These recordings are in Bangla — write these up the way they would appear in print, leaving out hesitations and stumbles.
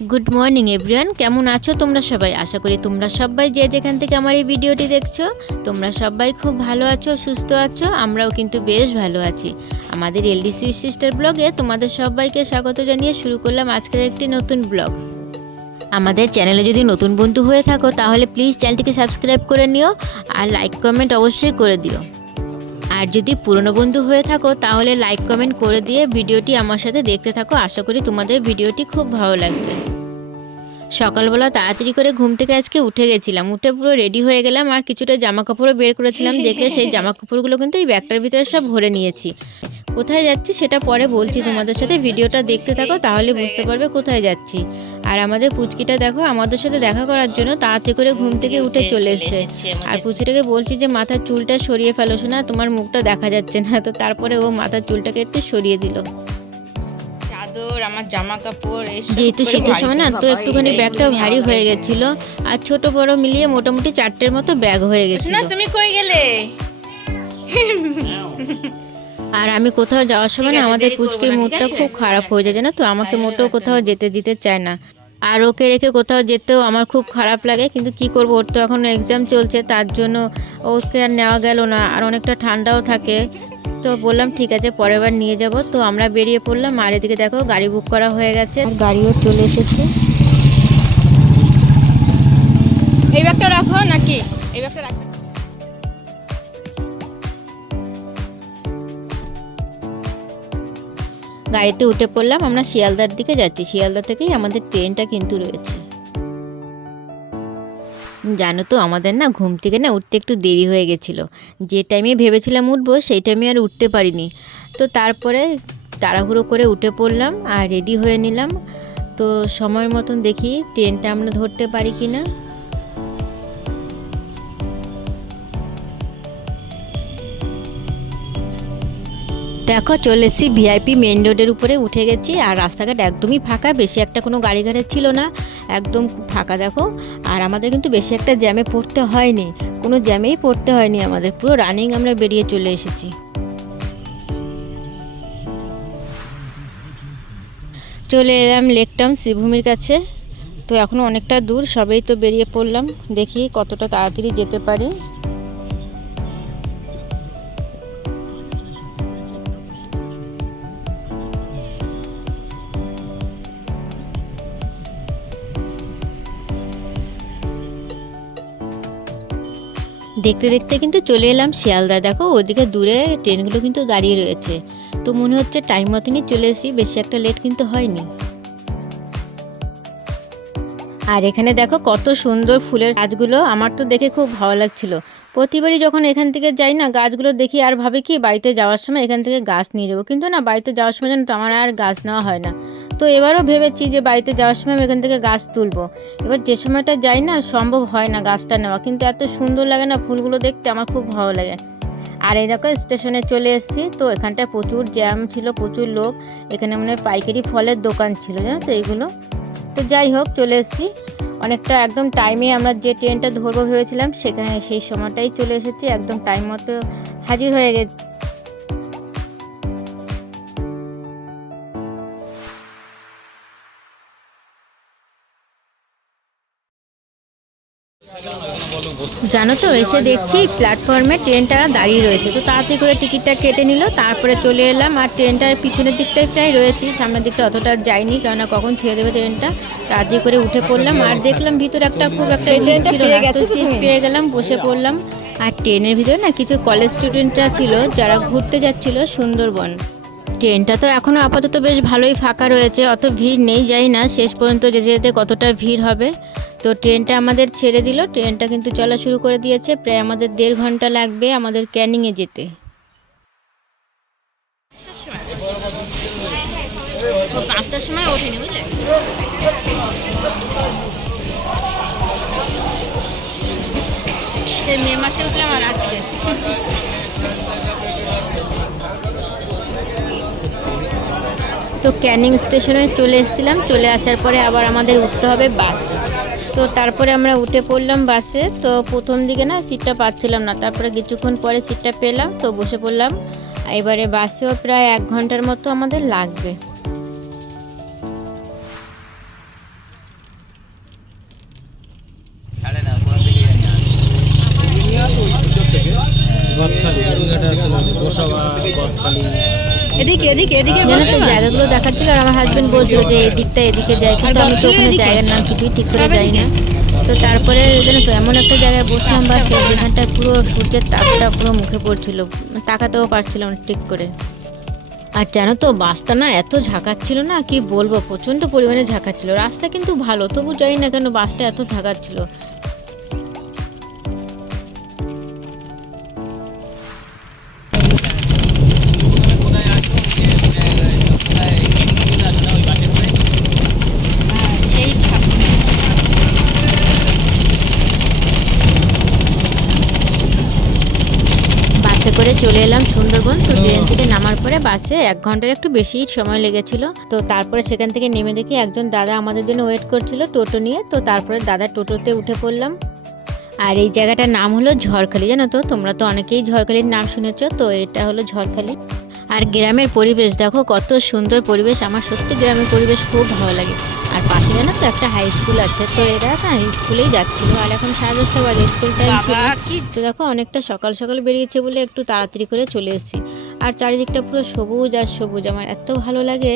গুড মর্নিং এভরিওয়ান, কেমন আছো তোমরা সবাই? আশা করি তোমরা সবাই যে যেখান থেকে আমার এই ভিডিওটি দেখছো তোমরা সবাই খুব ভালো আছো, সুস্থ আছো। আমরাও কিন্তু বেশ ভালো আছি। আমাদের এলডি সুইট সিস্টার ব্লগে তোমাদের সবাইকে স্বাগত জানিয়ে শুরু করলাম আজকের একটি নতুন ব্লগ। আমাদের চ্যানেলে যদি নতুন বন্ধু হয়ে থাকো তাহলে প্লিজ চ্যানেলটিকে সাবস্ক্রাইব করে নিও আর লাইক কমেন্ট অবশ্যই করে দিও। আর যদি পুরনো বন্ধু হয়ে থাকো তাহলে লাইক কমেন্ট করে দিয়ে ভিডিওটি আমার সাথে দেখতে থাকো। আশা করি তোমাদের ভিডিওটি খুব ভালো লাগবে। সকালবেলা তাড়াতাড়ি করে ঘুম থেকে আজকে উঠে গেছিলাম, উঠে পুরো রেডি হয়ে গেলাম আর কিছুটা জামা কাপড়ও বের করেছিলাম। দেখলে সেই জামা কাপড়গুলো কিন্তু এই ব্যাগটার ভিতরে সব ভরে নিয়েছি। কোথায় যাচ্ছি সেটা পরে বলছি তোমাদের সাথে, ভিডিওটা দেখতে থাকো তাহলে বুঝতে পারবে কোথায় যাচ্ছি। আর আমাদের পুচকিটা দেখো আমাদের সাথে দেখা করার জন্য তাড়াতাড়ি করে ঘুম থেকে উঠে চলে এসেছে। আর পুচকিটাকে বলছি যে মাথার চুলটা সরিয়ে ফেলো শোনা, তোমার মুখটা দেখা যাচ্ছে না। তো তারপরে ও মাথার চুলটাকে একটু সরিয়ে দিল। আমার জামা কাপড় যেহেতু শীতের সময় না, তো একটুখানি ব্যাগটাও ভারী হয়ে গেছিল। আর ছোট বড় মিলিয়ে মোটামুটি 4টের মতো ব্যাগ হয়ে গেছিল। না তুমি কই গেলে? আর আমি কোথাও যাওয়ার সময় না আমাদের পুচকির মুডটা খুব খারাপ হয়ে যায়, জানো তো। আমাকে মোটেও কোথাও যেতে দিতে চায় না। আর ওকে রেখে কোথাও যেতেও আমার খুব খারাপ লাগে, কিন্তু কি করব, ওর তো এখন এক্সাম চলছে, তার জন্য ওকে আর নেওয়া গেল না। আর অনেকটা ঠান্ডাও থাকে, তো বললাম ঠিক আছে পরের বার নিয়ে যাব। তো আমরা বেরিয়ে পড়লাম। আর এদিকে দেখো গাড়ি বুক করা হয়ে গেছে, গাড়িও চলে এসেছে। এই ব্যাগটা রাখো নাকি? এই ব্যাগটা রাখো। গাড়িতে উঠে পড়লাম, আমরা শিয়ালদার দিকে যাচ্ছি। শিয়ালদা থেকেই আমাদের ট্রেনটা কিন্তু রয়েছে। জানো তো আমাদের না ঘুম থেকে না উঠতে একটু দেরি হয়ে গেছিলো। যে টাইমে ভেবেছিলাম উঠবো সেই টাইমে আর উঠতে পারিনি। তো তারপরে তাড়াহুড়ো করে উঠে পড়লাম আর রেডি হয়ে নিলাম। তো সময়ের মতন দেখি ট্রেনটা আমরা ধরতে পারি কি না। দেখো চলে এসেছি ভিআইপি মেন রোডের উপরে উঠে গেছি। আর রাস্তাঘাট একদমই ফাঁকা, বেশি একটা কোনো গাড়ি ঘাড়ি ছিল না, একদম ফাঁকা দেখো। আর আমাদের কিন্তু বেশি একটা জ্যামে পড়তে হয়নি, কোনো জ্যামেই পড়তে হয়নি আমাদের, পুরো রানিং আমরা বেরিয়ে চলে এসেছি। চলে এলাম লেক টাউন শ্রীভূমির কাছে। তো এখনও অনেকটা দূর, সবেই তো বেরিয়ে পড়লাম, দেখি কতটা তাড়াতাড়ি যেতে পারি। দেখতে দেখতে কিন্তু চলে এলাম শিয়ালদা। দেখো ওদিকে দূরে ট্রেনগুলো কিন্তু দাঁড়িয়ে রয়েছে। তো মনে হচ্ছে টাইম মতনই চলে এসেছি, বেশি একটা লেট কিন্তু হয়নি। আর এখানে দেখো কত সুন্দর ফুলের গাছগুলো, আমার তো দেখে খুব ভালো লাগছিল। প্রতিবারই যখন এখান থেকে যাই না গাছগুলো দেখি আর ভাবি কি বাড়িতে যাওয়ার সময় এখান থেকে গাছ নিয়ে যাবো, কিন্তু না বাড়িতে যাওয়ার সময় জানো তো আমার আর গাছ নেওয়া হয় না। তো এবারও ভেবেছি যে বাড়িতে যাওয়ার সময় আমি এখান থেকে গাছ তুলবো। এবার যে সময়টা যাই না সম্ভব হয় না গাছটা নেওয়া, কিন্তু এত সুন্দর লাগে না ফুলগুলো দেখতে, আমার খুব ভালো লাগে। আর এই দেখো স্টেশনে চলে এসেছি। তো এখানটায় প্রচুর জ্যাম ছিল, প্রচুর লোক। এখানে মানে পাইকারি ফলের দোকান ছিল জানো তো এইগুলো। তো যাই হোক চলে এসেছি অনেকটা, একদম টাইমে আমরা যে ট্রেনটা ধরবো ভেবেছিলাম সেখানে সেই সময়টাই চলে এসেছি, একদম টাইম মতো হাজির হয়ে গেছি। জানো তো এসে দেখছি প্ল্যাটফর্মে ট্রেনটা দাঁড়িয়ে রয়েছে। তো তাড়াতাড়ি করে টিকিটটা কেটে নিল, তারপরে চলে এলাম। আর ট্রেনটার পিছনের দিকটাই প্রায় রয়েছি, সামনের দিকটা অতটা যাইনি, কেননা কখন ছেড়ে দেবে ট্রেনটা। তাড়াতাড়ি করে উঠে পড়লাম আর দেখলাম ভিতরে একটা খুব একটা ভিড় ছিল না, তো সিট পেয়ে গেলাম, বসে পড়লাম। আর ট্রেনের ভিতরে না কিছু কলেজ স্টুডেন্টরা ছিল যারা ঘুরতে যাচ্ছিল সুন্দরবন। ট্রেনটা তো এখনও আপাতত বেশ ভালোই ফাঁকা রয়েছে, অত ভিড় নেই, যাই না শেষ পর্যন্ত যেতে যেতে কতটা ভিড় হবে। তো ট্রেনটা আমাদের ছেড়ে দিল, ট্রেনটা কিন্তু চলা শুরু করে দিয়েছে। প্রায় আমাদের 1.5 ঘন্টা লাগবে আমাদের ক্যানিংয়ে যেতে। 5টার সময় ওঠেনি বুঝলে? সে মে মাসে উঠলাম আর আজকে। তো ক্যানিং স্টেশনে চলে এসেছিলাম। চলে আসার পরে আবার আমাদের উঠতে হবে বাসে। তো তারপরে আমরা উঠে পড়লাম বাসে। তো প্রথম দিকে না সিটটা পাচ্ছিলাম না, তারপরে কিছুক্ষণ পরে সিটটা পেলাম, তো বসে পড়লাম। এবারে বাসেও প্রায় 1 ঘন্টার মতো আমাদের লাগবে। পৌরসভা, গদখালি। এদিকে এদিকে এদিকে জানো তো জায়গাগুলো দেখাচ্ছিল আর আমার হাজবেন্ড বলছিল যে এই দিকটা এদিকে যাই, কিন্তু আমি তো ওখানে জায়গার নাম কিছুই ঠিক করে যাই না। তো তারপরে জানো তো এমন একটা জায়গায় বসলাম বাসে যেখানটা পুরো সূর্যের তাপটা পুরো মুখে পড়ছিল, তাকাতেও পারছিলাম না ঠিক করে। আর জানো তো বাসটা না এত ঝাঁকাচ্ছিল না, কি বলবো, প্রচণ্ড পরিমাণে ঝাঁকাচ্ছিল। রাস্তা কিন্তু ভালো, তবু জানি না কেন বাসটা এত ঝাঁকাচ্ছিল। সেই বাসে করে চলে এলাম সুন্দরবন। তো ট্রেন থেকে নামার পরে বাসে 1 ঘন্টার একটু বেশি সময় লেগেছিল। তো তারপরে সেখান থেকে নেমে দেখি একজন দাদা আমাদের জন্য ওয়েট করছিল টোটো নিয়ে। তো তারপরে দাদার টোটোতে উঠে পড়লাম। আর এই জায়গাটার নাম হলো ঝড়খালি। জানো তো তোমরা তো অনেকেই ঝড়খালির নাম শুনেছো, তো এটা হলো ঝড়খালি। আর গ্রামের পরিবেশ দেখো কত সুন্দর পরিবেশ, আমার সত্যি গ্রামের পরিবেশ খুব ভালো লাগে। আর পাশে জানো তো একটা হাই স্কুল আছে, তো এরা না স্কুলেই যাচ্ছিল। আর এখন 10:30 বাজে, স্কুল টাইম ছিল। তো দেখো অনেকটা সকাল সকাল বেরিয়েছে বলে একটু তাড়াতাড়ি করে চলে এসেছি। আর চারিদিকটা পুরো সবুজ আর সবুজ, আমার এত ভালো লাগে।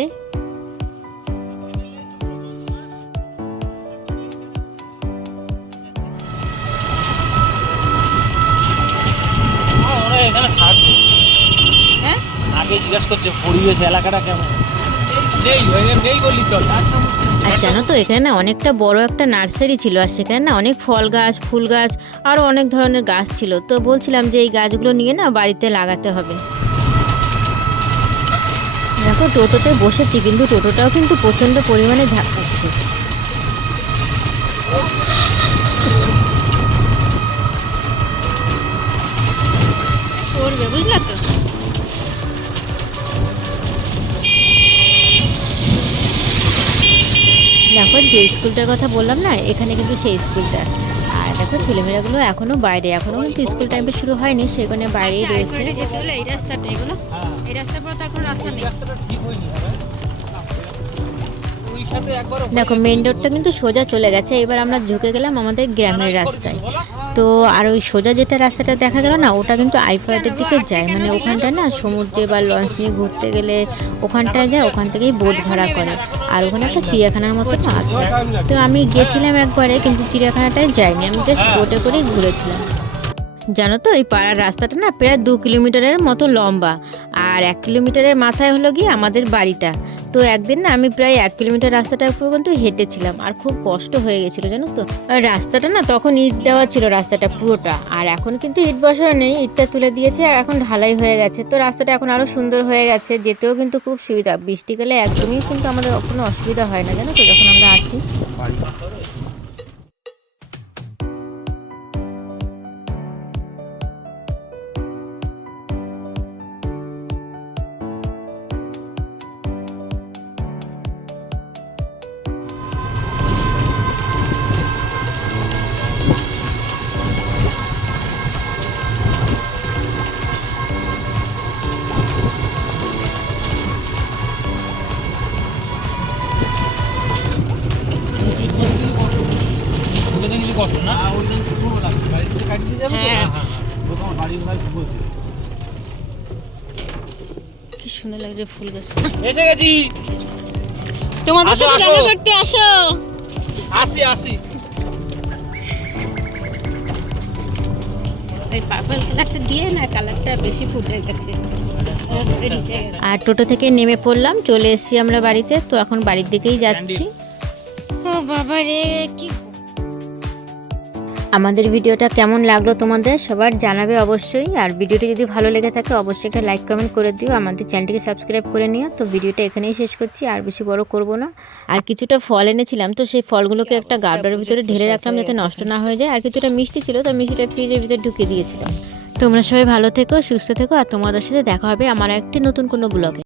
ওরা এখানে থাকবে। হ্যাঁ আগে জিজ্ঞাসা করছে পরিবেশ এলাকাটা কেমন। নেই বললি চল। আর জানো তো এখানে না অনেকটা বড় একটা নার্সারি ছিল, আর সেখানে না অনেক ফল গাছ, ফুল গাছ, আরও অনেক ধরনের গাছ ছিল। তো বলছিলাম যে এই গাছগুলো নিয়ে না বাড়িতে লাগাতে হবে। দেখো টোটোতে বসেছি, কিন্তু টোটোটাও কিন্তু প্রচণ্ড পরিমাণে ঝাঁকাচ্ছে। করবে বুঝলা তো। দেখো যে স্কুলটার কথা বললাম না, এখানে কিন্তু সেই স্কুলটা। আর দেখো ছেলেমেয়েরাগুলো এখনো বাইরে, এখনো কিন্তু স্কুল টাইমে শুরু হয়নি, সেখানে বাইরেই রয়েছে। যেতে হলে এই রাস্তাটা, এগুলো এই রাস্তার পর তার কোনো রাস্তা নেই। রাস্তাটা ঠিক হয়নি হবে। ওই সাথে একবার দেখো মেন রোডটা কিন্তু সোজা চলে গেছে, এবার আমরা ঢুকে গেলাম আমাদের গ্রামের রাস্তায়। তো আর ওই সোজা যেটা রাস্তাটা দেখা গেল না, ওটা কিন্তু আইফার্টের দিকে যায়, মানে ওখানটায় না সমুদ্রে বা লঞ্চ নিয়ে ঘুরতে গেলে ওখানটায় যায়, ওখান থেকেই বোট ভাড়া করে। আর ওখানে একটা চিড়িয়াখানার মতো আছে। তো আমি গেছিলাম একবারে, কিন্তু চিড়িয়াখানাটায় যাইনি, আমি জাস্ট বোটে করেই ঘুরেছিলাম। জানো তো এই পাড়ার রাস্তাটা না প্রায় 2 কিলোমিটারের মতো লম্বা, আর 1 কিলোমিটারের মাথায় হলো গিয়ে আমাদের বাড়িটা। তো একদিন না আমি প্রায় 1 কিলোমিটার রাস্তাটা পর্যন্ত হেঁটেছিলাম, আর খুব কষ্ট হয়ে গেছিলো জানো তো। আর রাস্তাটা না তখন ইট দেওয়া ছিল রাস্তাটা পুরোটা, আর এখন কিন্তু ইট বসানো নেই, ইটটা তুলে দিয়েছে আর এখন ঢালাই হয়ে গেছে। তো রাস্তাটা এখন আরও সুন্দর হয়ে গেছে, যেতেও কিন্তু খুব সুবিধা। বৃষ্টিকালে একদমই কিন্তু আমাদের কোনো অসুবিধা হয় না জানো তো, যখন আমরা আসি। দেখলি কষ্ট না। হ্যাঁ কি সুন্দর লাগছে ফুল গাছ। এসে গেছি। তোমাদের আসো, সাথে আসো। দেখা করতে আসো। আসি। এই পার্পল কালারটা দিয়ে না, কালারটা বেশি ফুটে গেছে। আর টোটো থেকে নেমে পড়লাম, চলে এসেছি আমরা বাড়িতে। তো এখন বাড়ির দিকেই যাচ্ছি। ও বাবা রে, কি আমাদের ভিডিওটা কেমন লাগলো তোমাদের সবার জানাবে অবশ্যই। আর ভিডিওটি যদি ভালো লেগে থাকে অবশ্যই একটা লাইক কমেন্ট করে দিও, আমাদের চ্যানেলটিকে সাবস্ক্রাইব করে নিও। তো ভিডিওটা এখানেই শেষ করছি, আর বেশি বড় করব না। আর কিছুটা ফল এনেছিলাম, তো সেই ফলগুলোকে একটা গাবলার ভিতরে ঢেলে রাখলাম যাতে নষ্ট না হয়ে যায়। আর কিছুটা মিষ্টি ছিল, তো মিষ্টিটা ফ্রিজের ভিতরে ঢুকিয়ে দিয়েছিলাম। তোমরা সবাই ভালো থেকো, সুস্থ থেকো, আর তোমাদের সাথে দেখা হবে আমার একটি নতুন কোনো ব্লগে।